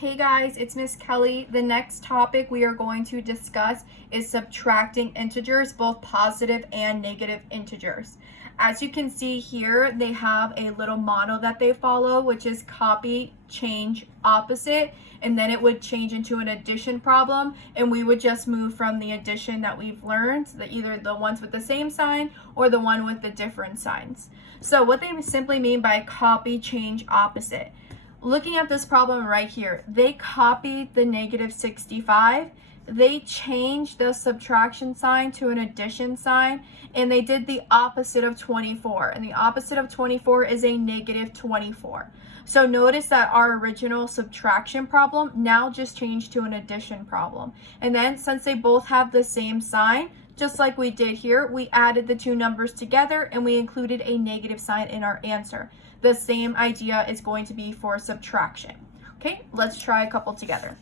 Hey guys, it's Miss Kelly. The next topic we are going to discuss is subtracting integers, both positive and negative integers. As you can see here, they have a little model that they follow, which is copy, change, opposite, and then it would change into an addition problem, and we would just move from the addition that we've learned, either the ones with the same sign or the one with the different signs. So what they simply mean by copy, change, opposite. Looking at this problem right here, they copied the negative 65, they changed the subtraction sign to an addition sign, and they did the opposite of 24. And the opposite of 24 is a negative 24. So notice that our original subtraction problem now just changed to an addition problem. And then since they both have the same sign, just like we did here, we added the two numbers together and we included a negative sign in our answer. The same idea is going to be for subtraction. Okay, let's try a couple together.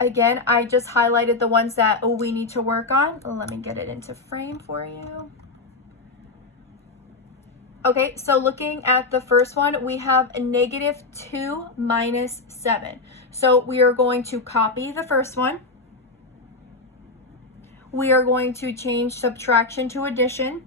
Again, I just highlighted the ones that we need to work on. Let me get it into frame for you. Okay, so looking at the first one, we have a negative 2 minus 7. So we are going to copy the first one. We are going to change subtraction to addition.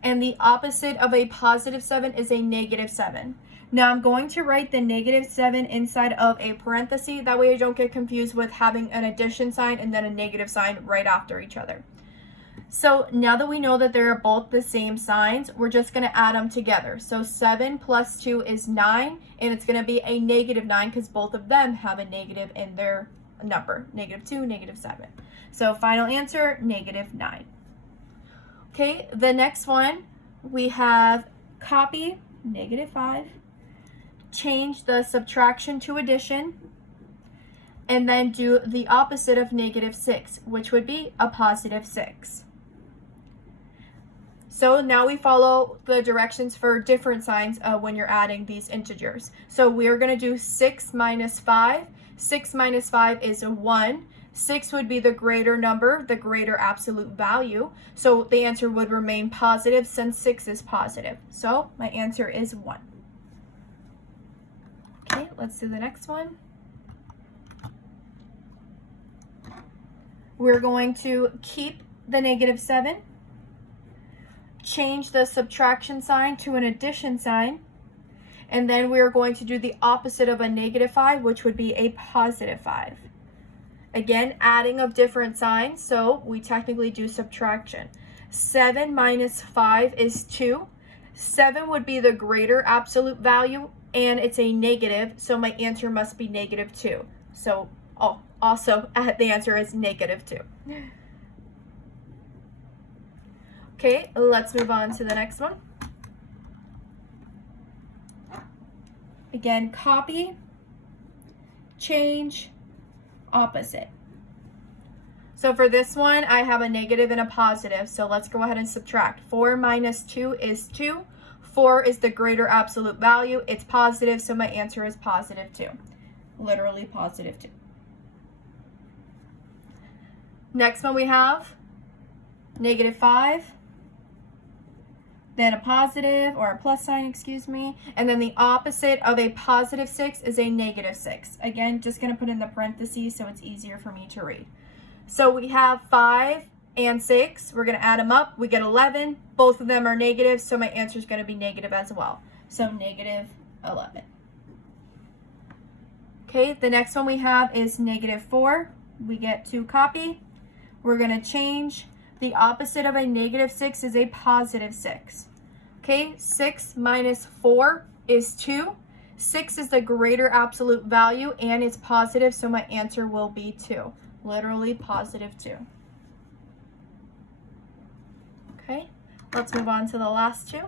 And the opposite of a positive 7 is a negative 7. Now I'm going to write the negative 7 inside of a parenthesis. That way I don't get confused with having an addition sign and then a negative sign right after each other. So now that we know that they're both the same signs, we're just going to add them together. So 7 plus 2 is 9, and it's going to be a negative 9 because both of them have a negative in their number. Negative 2, negative 7. So final answer, negative 9. Okay, the next one, we have copy, negative 5, change the subtraction to addition, and then do the opposite of negative 6, which would be a positive 6. So now we follow the directions for different signs when you're adding these integers. So we are going to do 6 minus 5. 6 minus 5 is a 1. 6 would be the greater number, the greater absolute value. So the answer would remain positive since 6 is positive. So my answer is 1. Okay, let's do the next one. We're going to keep the negative 7, change the subtraction sign to an addition sign, and then we're going to do the opposite of a negative 5, which would be a positive 5. Again, adding of different signs, so we technically do subtraction. 7 minus 5 is 2. 7 would be the greater absolute value, and it's a negative, so my answer must be negative 2. So, also, the answer is negative 2. Okay, let's move on to the next one. Again, copy, change, opposite. So for this one, I have a negative and a positive. So let's go ahead and subtract. 4 minus 2 is 2. 4 is the greater absolute value. It's positive, so my answer is positive 2. Literally positive 2. Next one we have negative 5. Then a positive, or a plus sign, excuse me, and then the opposite of a positive 6 is a negative 6. Again, just going to put in the parentheses so it's easier for me to read. So we have 5 and 6. We're going to add them up. We get 11. Both of them are negative, so my answer is going to be negative as well. So negative 11. Okay, the next one we have is negative 4. We get to copy. We're going to change. The opposite of a negative 6 is a positive 6. Okay, 6 minus 4 is 2. 6 is the greater absolute value and it's positive, so my answer will be 2. Literally positive 2. Okay, let's move on to the last two.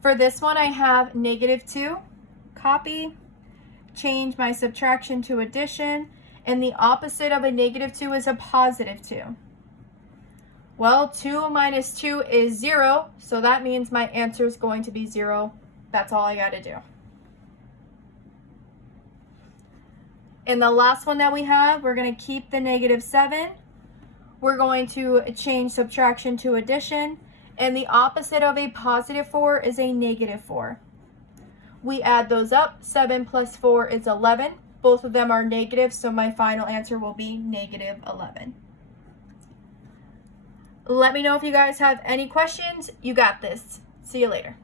For this one, I have negative 2, copy, change my subtraction to addition, and the opposite of a negative 2 is a positive 2. Well, 2 minus 2 is 0, so that means my answer is going to be 0. That's all I got to do. And the last one that we have, we're going to keep the negative 7. We're going to change subtraction to addition, And the opposite of a positive 4 is a negative 4. We add those up. 7 plus 4 is 11. Both of them are negative, so my final answer will be negative 11. Let me know if you guys have any questions. You got this. See you later.